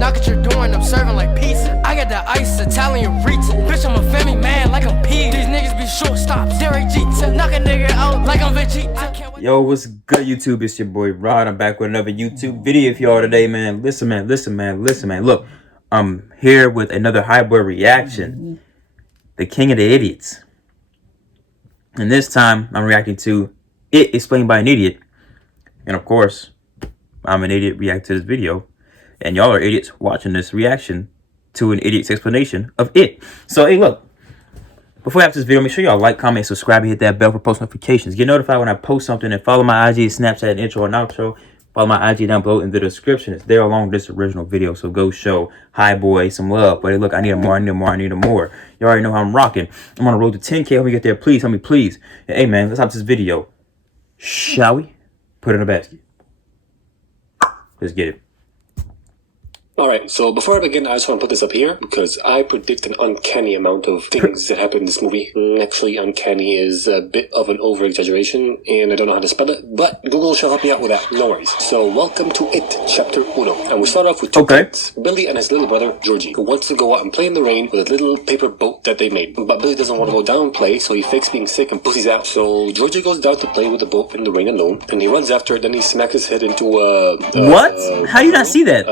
Knock at your door and I'm serving like pizza. I got the ice, Italian reach. Bitch, I'm a family man like I'm P. These niggas be shortstops. Derek Jeter. Knock a nigga out like I'm Vegeta. Yo, what's good, YouTube? It's your boy Rod. I'm back with another YouTube video for y'all today, man. Listen, man. Look, I'm here with another Highboy reaction. The King of the Idiots. And this time, I'm reacting to It Explained by an Idiot. And of course, I'm an idiot reacting to this video. And y'all are idiots watching this reaction to an idiot's explanation of it. So, hey, look. Before I have this video, make sure y'all like, comment, subscribe, and hit that bell for post notifications. Get notified when I post something, and follow my IG, Snapchat, intro, and outro. Follow my IG down below in the description. It's there along with this original video, so go show Highboy some love. But hey, look, I need more. You already know how I'm rocking. I'm on the road to 10K. Help me get there, please. Help me, please. And, hey, man, let's hop this video. Shall we? Put it in a basket. Let's get it. Alright, so before I begin, I just want to put this up here because I predict an uncanny amount of things that happen in this movie. Actually, uncanny is a bit of an over-exaggeration, and I don't know how to spell it, but Google shall help me out with that. No worries. So, welcome to It, Chapter 1. And we start off with two kids, Billy and his little brother, Georgie, who wants to go out and play in the rain with a little paper boat that they made. But Billy doesn't want to go down and play, so he fakes being sick and pussies out. So, Georgie goes down to play with the boat in the rain alone, and he runs after it, then he smacks his head into a... What? How do you not see that?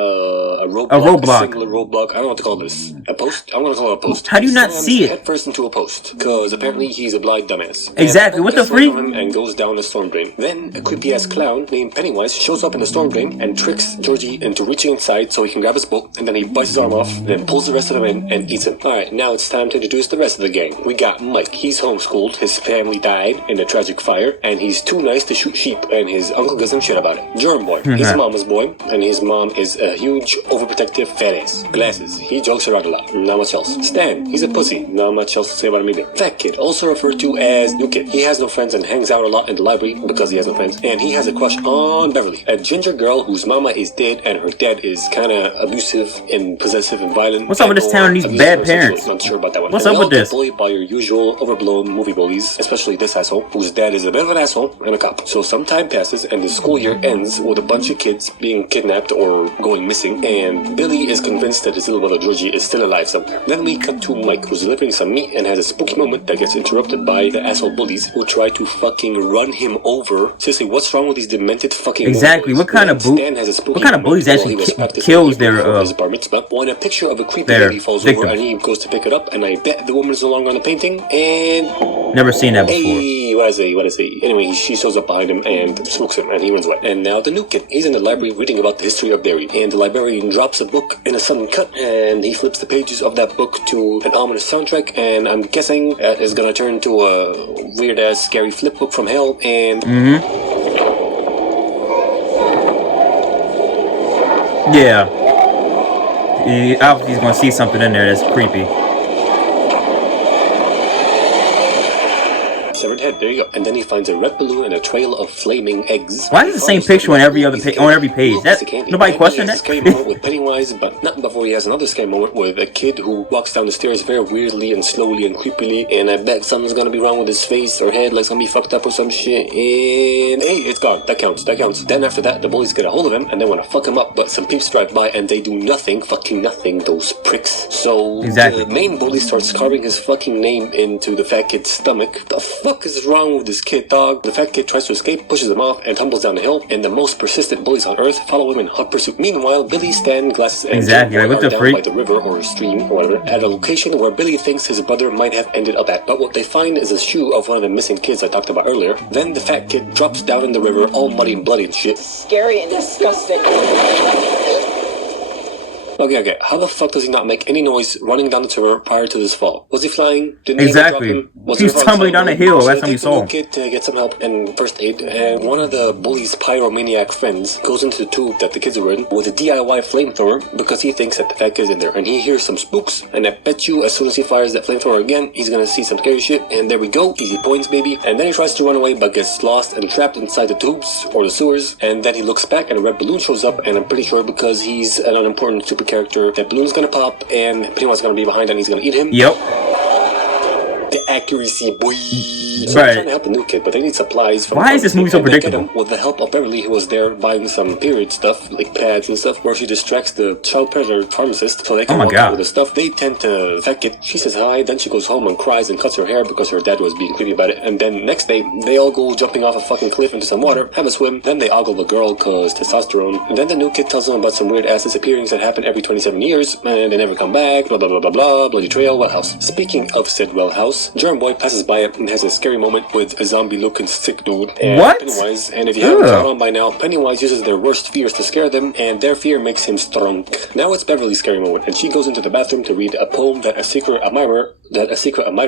A singular roadblock. I don't know what to call this. A post? I'm gonna call it a post. How do you not see it? Head first into a post, because apparently he's a blind dumbass. Exactly. What the freak? And goes down the storm drain. Then a creepy ass clown named Pennywise shows up in the storm drain and tricks Georgie into reaching inside so he can grab his boat, and then he bites his arm off, then pulls the rest of them in and eats him. Alright, now it's time to introduce the rest of the gang. We got Mike. He's homeschooled. His family died in a tragic fire, and he's too nice to shoot sheep, and his uncle gives him shit about it. Germ boy. He's mama's boy, and his mom is a huge, overprotective fat ass. Glasses. He jokes around a lot. Not much else. Stan. He's a pussy. Not much else to say about him either. Fat kid. Also referred to as New Kid. He has no friends and hangs out a lot in the library because he has no friends. And he has a crush on Beverly, a ginger girl whose mama is dead and her dad is kind of abusive and possessive and violent. What's up with this town and these bad parents? Not sure about that one. What's up with this? Bullied by your usual overblown movie bullies, especially this asshole, whose dad is a bit of an asshole and a cop. So some time passes and the school year ends with a bunch of kids being kidnapped or going missing, and Billy is convinced that his little brother Georgie is still alive somewhere. Then we cut to Mike, who's delivering some meat and has a spooky moment that gets interrupted by the asshole bullies who try to fucking run him over. Seriously, what's wrong with these demented fucking exactly? What kind of bullies actually kills their his bar mitzvah? When a picture of a creepy lady falls over and he goes to pick it up, and I bet the woman is no longer on the painting, and never seen that before. Hey, what is he? Anyway, she shows up behind him and smokes him, and he runs away. And now the new kid, he's in the library reading about the history of Derry, and the librarian drops a book in a sudden cut, and he flips the pages of that book to an ominous soundtrack, and I'm guessing it's gonna turn to a weird ass scary flip book from hell, and yeah, he's gonna see something in there that's creepy. Severed head, there you go. And then he finds a red balloon and a trail of flaming eggs. Why is the same picture on every other on every page? That nobody questioned that. Scary moment with Pennywise, but not before he has another scary moment with a kid who walks down the stairs very weirdly and slowly and creepily, and I bet something's gonna be wrong with his face or head, like it's gonna be fucked up or some shit. And hey, it's gone. That counts. Then after that, the bullies get a hold of him and they want to fuck him up, but some peeps drive by and they do nothing, fucking nothing. Those pricks. So the main bully starts carving his fucking name into the fat kid's stomach. The fuck is wrong with this kid, dog? The fat kid tries to escape, pushes him off, and tumbles down the hill, and the most persistent bullies on earth follow him in hot pursuit. Meanwhile, Billy, Stan, Glasses, and Jim are down by the river or stream or whatever, at a location where Billy thinks his brother might have ended up at. But what they find is a shoe of one of the missing kids I talked about earlier. Then the fat kid drops down in the river all muddy and bloody and shit. Scary and disgusting. Okay. How the fuck does he not make any noise running down the river prior to this fall? Was he flying? Didn't exactly. He was tumbling down a hill. That's how you saw him. Kid to get some help and first aid, and one of the bully's pyromaniac friends goes into the tube that the kids are in with a DIY flamethrower because he thinks that the fat kid's in there, and he hears some spooks, and I bet you as soon as he fires that flamethrower again, he's gonna see some scary shit, and there we go, easy points, baby. And then he tries to run away but gets lost and trapped inside the tubes or the sewers, and then he looks back and a red balloon shows up, and I'm pretty sure because he's an unimportant super character, that balloon's gonna pop and Pennywise's gonna be behind and he's gonna eat him. Yep. The accuracy, boy. So they're trying to help the new kid, but they need supplies from Why is this movie so and they get predictable? him with the help of Beverly, who was there buying some period stuff, like pads and stuff, where she distracts the child predator pharmacist so they can walk out with the stuff. They tend to feck it. She says hi, then she goes home and cries and cuts her hair because her dad was being creepy about it. And then next day, they all go jumping off a fucking cliff into some water, have a swim, then they ogle the girl cause testosterone. And then the new kid tells them about some weird ass disappearings that happen every 27 years, and they never come back, blah blah blah blah blah, bloody trail, well house. Speaking of said well house, Germ Boy passes by it and has a scary moment with a zombie looking sick dude and Pennywise. And if you haven't caught on by now, Pennywise uses their worst fears to scare them, and their fear makes him strong. Now it's Beverly's scary moment, and she goes into the bathroom to read a poem that a secret admirer wrote for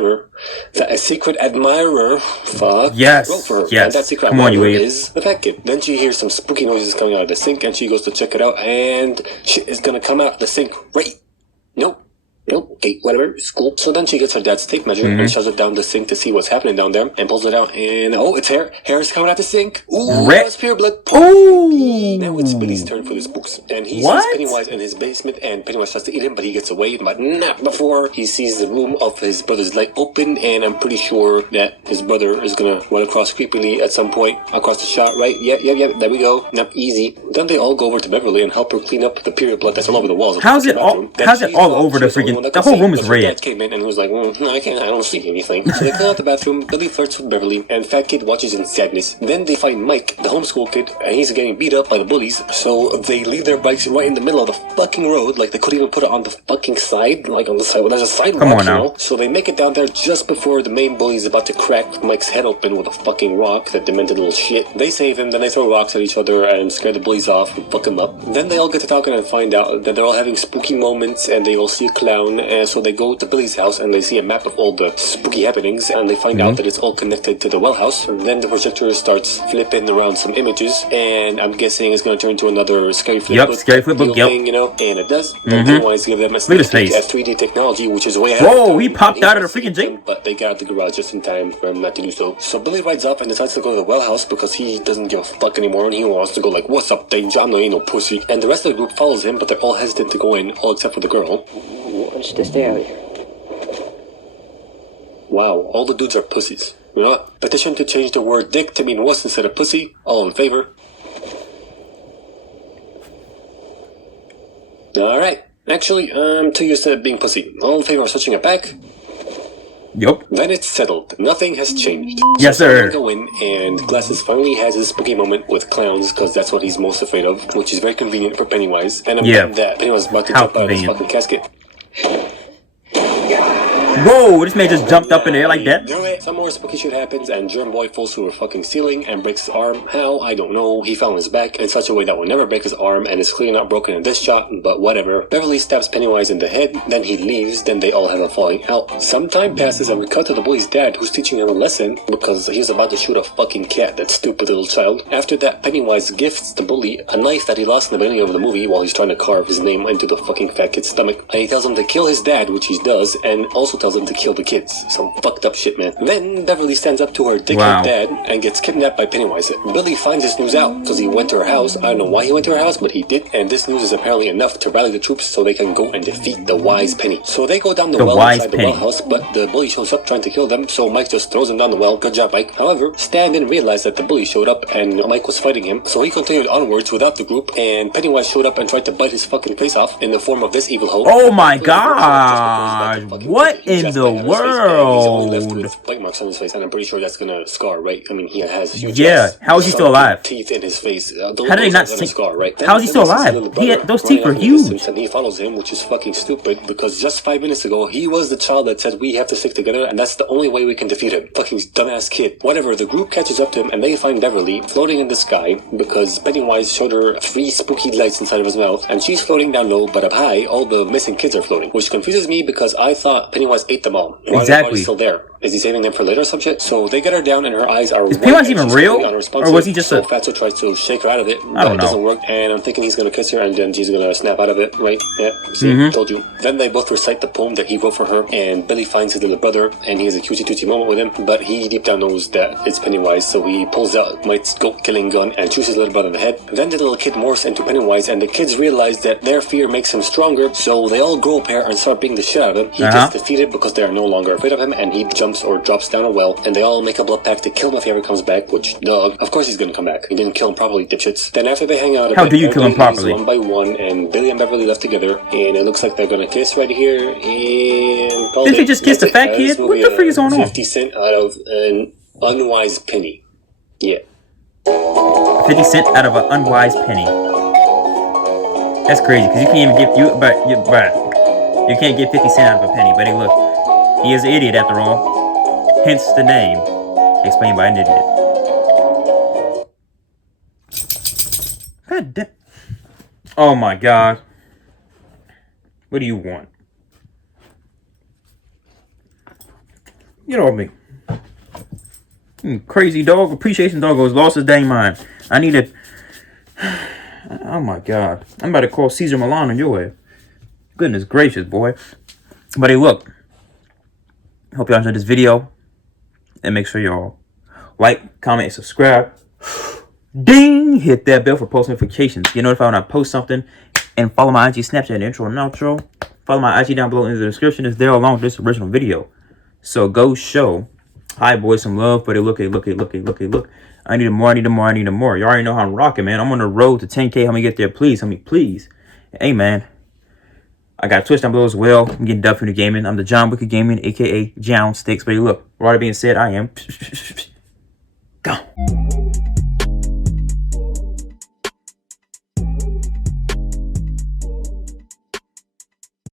her. And that secret admirer is the Fat Kid. Then she hears some spooky noises coming out of the sink, and she goes to check it out, and shit is gonna come out of the sink right. Nope, okay, whatever, it's cool. So then she gets her dad's tape measure and shoves it down the sink to see what's happening down there, and pulls it out, and oh, it's hair. Hair is coming out the sink. Ooh, that's pure blood. Ooh. Now it's Billy's turn for the spooks, and he sees Pennywise in his basement, and Pennywise tries to eat him, but he gets away, but not before he sees the room of his brother's light open, and I'm pretty sure that his brother is gonna run across creepily at some point across the shot, right? Yep, there we go. Not easy. Then they all go over to Beverly and help her clean up the period blood that's all over the walls. How's it all over the freaking? The whole room is red. Dad came in and he was like, no, I don't see anything. So they clean out the bathroom, Billy flirts with Beverly, and Fat Kid watches in sadness. Then they find Mike, the homeschool kid, and he's getting beat up by the bullies, so they leave their bikes right in the middle of the fucking road, like they couldn't even put it on the fucking side, like on the side, well, there's a sidewalk, Come on now. So they make it down there just before the main bully is about to crack Mike's head open with a fucking rock, that demented little shit. They save him, then they throw rocks at each other and scare the bullies off and fuck him up. Then they all get to talking and find out that they're all having spooky moments, and they all see a clown, and so they go to Billy's house and they see a map of all the spooky happenings, and they find out that it's all connected to the well house. And then the projector starts flipping around some images, and I'm guessing it's going to turn to another scary flip book. Scary flip book, thing, you know, and it does. And Pennywise give them a sneak peek at 3D technology, which is way ahead. Whoa, he popped out of the freaking Jeep. But they got out the garage just in time for him not to do so. So Billy rides up and decides to go to the well house because he doesn't give a fuck anymore, and he wants to go like, what's up, danger? I'm not ain't no pussy. And the rest of the group follows him, but they're all hesitant to go in, all except for the girl. Who wants to stay out here? Wow, all the dudes are pussies. You know what? Petition to change the word dick to mean wuss instead of pussy. All in favor? Alright. Actually, I'm too used to it being pussy. All in favor of switching it back? Yup. Then it's settled. Nothing has changed. Yes, sir. Go in, and Glasses finally has his spooky moment with clowns, because that's what he's most afraid of, which is very convenient for Pennywise. And I'm glad that Pennywise is about to jump out of his fucking casket. Whoa, this man just jumped up in the air like that. Some more spooky shit happens, and Germ Boy falls through a fucking ceiling and breaks his arm. How? I don't know. He fell on his back in such a way that will never break his arm, and it's clearly not broken in this shot, but whatever. Beverly stabs Pennywise in the head, then he leaves, then they all have a falling out. Some time passes, and we cut to the bully's dad, who's teaching him a lesson, because he was about to shoot a fucking cat, that stupid little child. After that, Pennywise gifts the bully a knife that he lost in the beginning of the movie while he's trying to carve his name into the fucking fat kid's stomach. And he tells him to kill his dad, which he does, and also tells him to kill the kids. Some fucked up shit, man. Then Beverly stands up to her dickhead dad and gets kidnapped by Pennywise. Billy finds this news out because he went to her house. I don't know why he went to her house, but he did. And this news is apparently enough to rally the troops so they can go and defeat the wise Penny. So they go down the well inside the well house, but the bully shows up trying to kill them, so Mike just throws him down the well. Good job, Mike. However, Stan didn't realize that the bully showed up and Mike was fighting him, so he continued onwards without the group, and Pennywise showed up and tried to bite his fucking face off in the form of this evil hoe. Oh my god! What in the world? Left with bite marks on his face, and I'm pretty sure that's gonna scar, right? I mean, he has huge how is he still alive? Teeth in his face. How did they not see? Scar, right? How is he still alive? Those teeth are huge. And he follows him, which is fucking stupid, because just 5 minutes ago, he was the child that said we have to stick together, and that's the only way we can defeat him. Fucking dumbass kid. Whatever, the group catches up to him, and they find Beverly floating in the sky, because Pennywise showed her 3 spooky lights inside of his mouth, and she's floating down low, but up high, all the missing kids are floating, which confuses me because I thought Pennywise ate them all. Why are they still there? Is he saving them for later or some shit? So they get her down and her eyes are Is Pennywise even real? Or was he just so Fatso tries to shake her out of it, but it doesn't work, and I'm thinking he's gonna kiss her and then she's gonna snap out of it, right? Yeah, see, told you. Then they both recite the poem that he wrote for her, and Billy finds his little brother, and he has a cutesy moment with him, but he deep down knows that it's Pennywise, so he pulls out Mike's goat-killing gun and shoots his little brother in the head. Then the little kid morphs into Pennywise, and the kids realize that their fear makes him stronger, so they all grow a pair and start beating the shit out of him. He gets defeated because they are no longer afraid of him, and he jumps jumps or drops down a well, and they all make a blood pact to kill him if he ever comes back, which, dog, of course he's gonna come back. He didn't kill him properly, dipshits. Then after they hang out, How do you kill him properly? One by one, and Billy and Beverly left together, and it looks like they're gonna kiss right here, and... Didn't they just kiss the fat kid? What the freak is going on? 50 cent out of an unwise penny. Yeah. 50 cent out of an unwise penny. That's crazy, because you can't even get... You can't get 50 cent out of a penny, but hey, look. He is an idiot after all. Hence the name. Explained by an idiot. God damn. Oh my god. What do you want? Get off me. Crazy dog. Appreciation dog has lost his dang mind. I need to... Oh my god. I'm about to call Caesar Milan on your way. Goodness gracious, boy. But hey, look. Hope y'all enjoyed this video. And make sure y'all like, comment, and subscribe. Ding! Hit that bell for post notifications. Get notified when I post something. And follow my IG, Snapchat, intro and outro. Follow my IG down below in the description. It's there along with this original video. So go show hi boys some love. But hey, look. I need more. You already know how I'm rocking, man. I'm on the road to 10K. Help me get there, please. Help me, please. Hey, man. I got Twitch down below as well. I'm getting dubbed for the gaming. I'm the John Wicked Gaming, aka John Sticks. But hey, look, with all that being said, I am